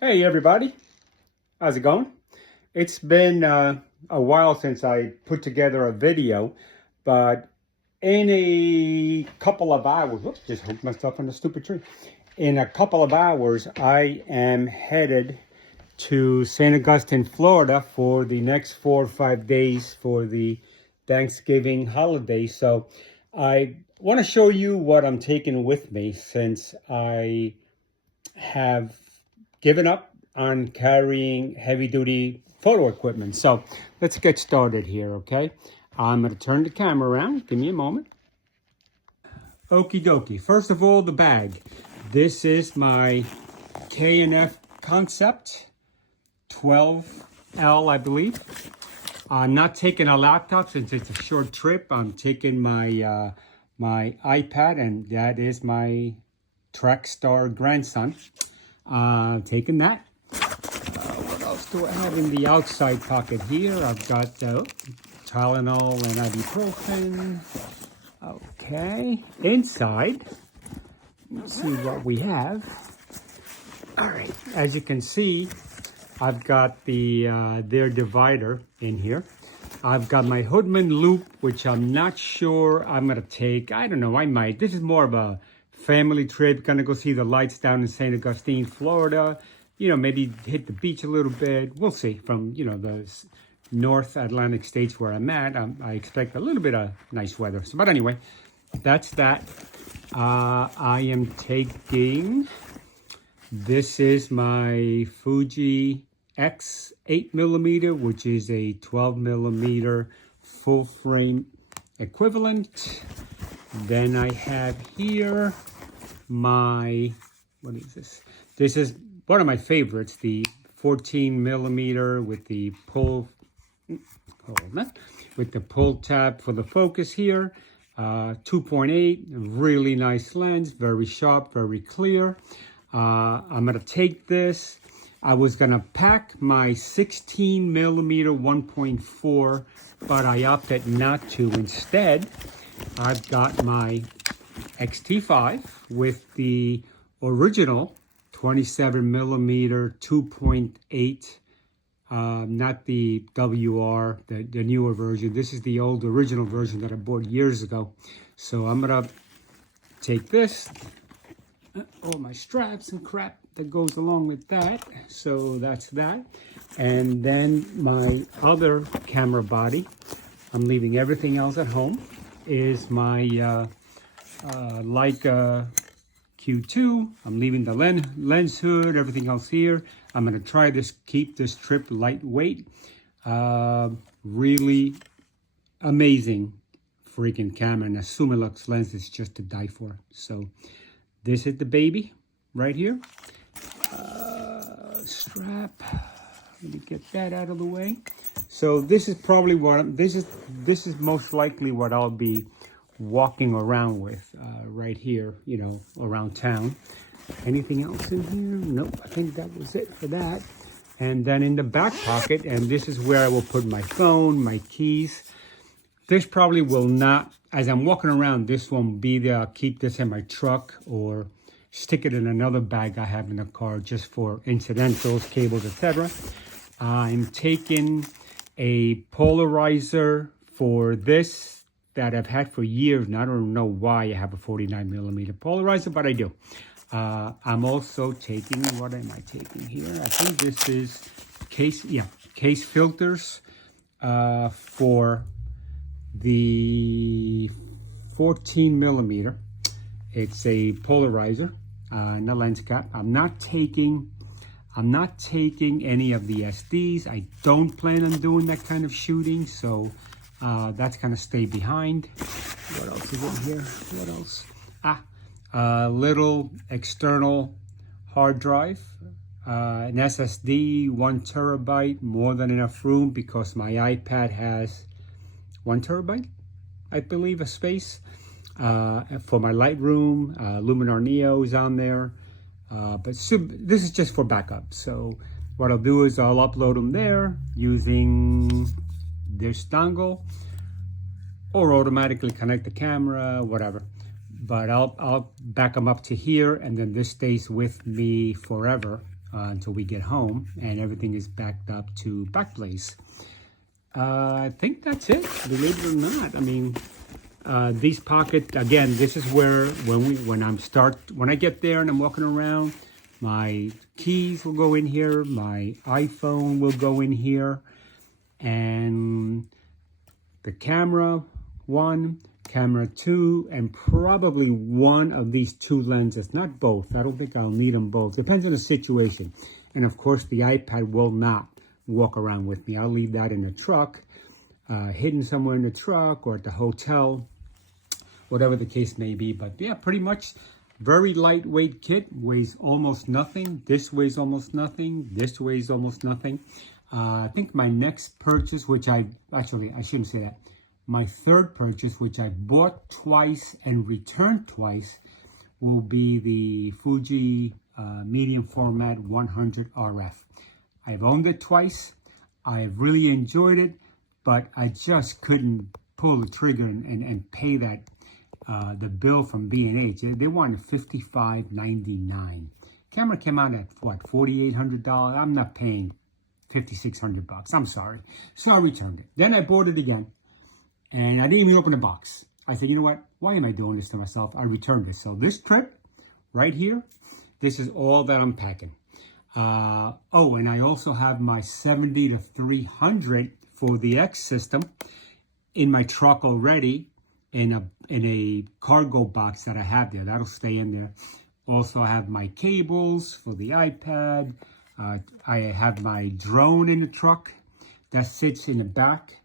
Hey everybody, how's it going? It's been a while since I put together a video, but in a couple of hours, whoops, just hooked myself in a stupid tree. In a couple of hours, I am headed to St. Augustine, Florida for the next 4 or 5 days for the Thanksgiving holiday. So I want to show you what I'm taking with me since I have given up on carrying heavy duty photo equipment. So let's get started here, okay? I'm going to turn the camera around. Give me a moment. Okie dokie. First of all, the bag. This is my K&F Concept 12L, I believe. I'm not taking a laptop since it's a short trip. I'm taking my my iPad, and that is my track star grandson. Taking that. What else do I have in the outside pocket here? I've got Tylenol and ibuprofen. Okay. Inside, let's see what we have. All right. As you can see, I've got the their divider in here. I've got my Hoodman loop, which I'm not sure I'm going to take. I don't know. I might. This is more of a family trip. Going to go see the lights down in St. Augustine, Florida. You know, maybe hit the beach a little bit. We'll see. From, you know, the North Atlantic states where I'm at, I expect a little bit of nice weather. So, but anyway, that's that. I am taking, this is my Fuji X 8mm, which is a 12mm full frame equivalent. Then I have here my, what is this? This is one of my favorites, the 14mm with the pull, with the pull tab for the focus here. 2.8, really nice lens, very sharp, very clear. I'm gonna take this. I was gonna pack my 16mm 1.4, but I opted not to. Instead, I've got my XT5 with the original 27mm 2.8, not the WR, the newer version. This is the old original version that I bought years ago. So I'm gonna take this, all my straps and crap that goes along with that. So that's that. And then my other camera body, I'm leaving everything else at home, is my Leica Q2. I'm leaving the lens hood, everything else here. I'm gonna try this, keep this trip lightweight. Really amazing freaking camera, and a Summilux lens is just to die for. So this is the baby right here. Strap. Let me get that out of the way. So this is probably what this is most likely what I'll be walking around with right here, you know, around town. Anything else in here? Nope, I think that was it for that. And then in the back pocket, and this is where I will put my phone, my keys. This probably will not, as I'm walking around, this won't be there. I'll keep this in my truck or stick it in another bag I have in the car just for incidentals, cables, etc. I'm taking a polarizer for this that I've had for years, and I don't know why I have a 49mm polarizer, but I do. I'm also taking, what am I taking here? I think this is case filters for the 14mm. It's a polarizer and a lens cap. I'm not taking any of the SDs. I don't plan on doing that kind of shooting, so that's gonna stay behind. What else is in here? What else? A little external hard drive, an SSD, 1 terabyte, more than enough room because my iPad has 1 terabyte, I believe, of space. For my Lightroom, Luminar Neo is on there. But this is just for backup. So what I'll do is I'll upload them there using this dongle, or automatically connect the camera, whatever. But I'll back them up to here, and then this stays with me forever until we get home and everything is backed up to Backblaze. I think that's it, believe it or not. I mean, these pockets, again, this is where when I get there and I'm walking around, my keys will go in here, my iPhone will go in here, and the camera 1, camera 2, and probably one of these 2 lenses, not both. I don't think I'll need them both. Depends on the situation. And of course, the iPad will not walk around with me. I'll leave that in the truck, hidden somewhere in the truck or at the hotel, whatever the case may be. But yeah, pretty much very lightweight kit, weighs almost nothing. This weighs almost nothing. This weighs almost nothing. I think my next purchase, which I shouldn't say that. My third purchase, which I bought twice and returned twice, will be the Fuji medium format 100 RF. I've owned it twice. I've really enjoyed it, but I just couldn't pull the trigger and pay that the bill from B&H. They wanted $55.99. Camera came out at what, $4,800? I'm not paying $5,600. I'm sorry. So I returned it. Then I bought it again, and I didn't even open the box. I said, you know what? Why am I doing this to myself? I returned it. So this trip right here, this is all that I'm packing. Oh, and I also have my 70-300 for the X system in my truck already in a cargo box that I have there. That'll stay in there. Also, I have my cables for the iPad. I have my drone in the truck that sits in the back.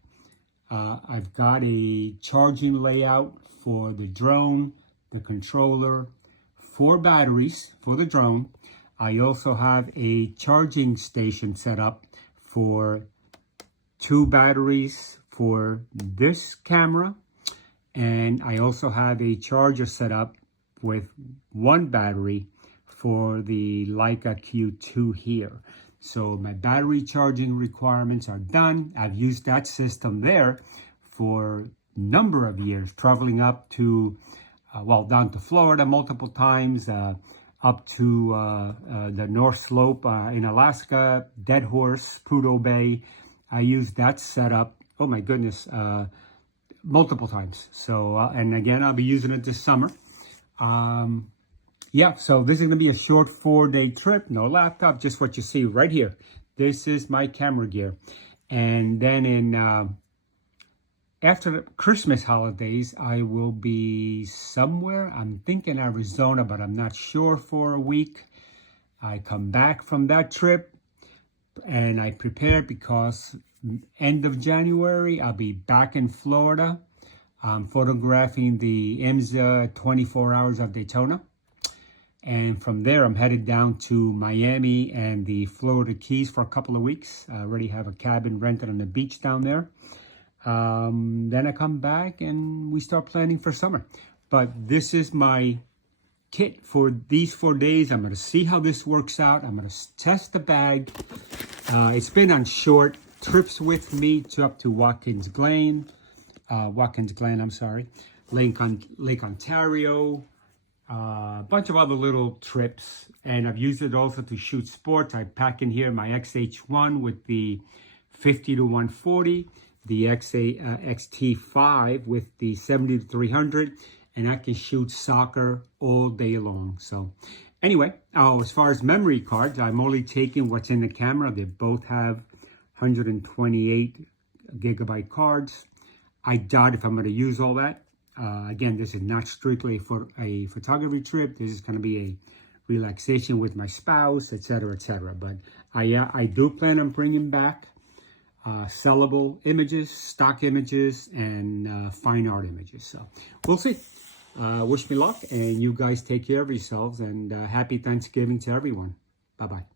I've got a charging layout for the drone, the controller, 4 batteries for the drone. I also have a charging station set up for 2 batteries for this camera. And I also have a charger set up with 1 battery for the Leica Q2 here. So my battery charging requirements are done. I've used that system there for a number of years, traveling up to, down to Florida multiple times, up to the North Slope in Alaska, Dead Horse, Prudhoe Bay. I used that setup, oh my goodness, multiple times. So, and again, I'll be using it this summer. Yeah, so this is going to be a short 4-day trip. No laptop, just what you see right here. This is my camera gear. And then after the Christmas holidays, I will be somewhere. I'm thinking Arizona, but I'm not sure, for a week. I come back from that trip and I prepare because end of January, I'll be back in Florida. I'm photographing the IMSA 24 Hours of Daytona. And from there, I'm headed down to Miami and the Florida Keys for a couple of weeks. I already have a cabin rented on the beach down there. Then I come back and we start planning for summer. But this is my kit for these 4 days. I'm going to see how this works out. I'm going to test the bag. It's been on short trips with me up to Watkins Glen, Lake Ontario, a bunch of other little trips. And I've used it also to shoot sports. I pack in here my XH1 with the 50-140. The XT5 with the 70-300, and I can shoot soccer all day long. So anyway, as far as memory cards, I'm only taking what's in the camera. They both have 128 gigabyte cards. I doubt if I'm going to use all that. Again, this is not strictly for a photography trip. This is going to be a relaxation with my spouse, etc., etc. But I do plan on bringing back sellable images, stock images, and fine art images. So we'll see. Wish me luck, and you guys take care of yourselves, and happy Thanksgiving to everyone. Bye-bye.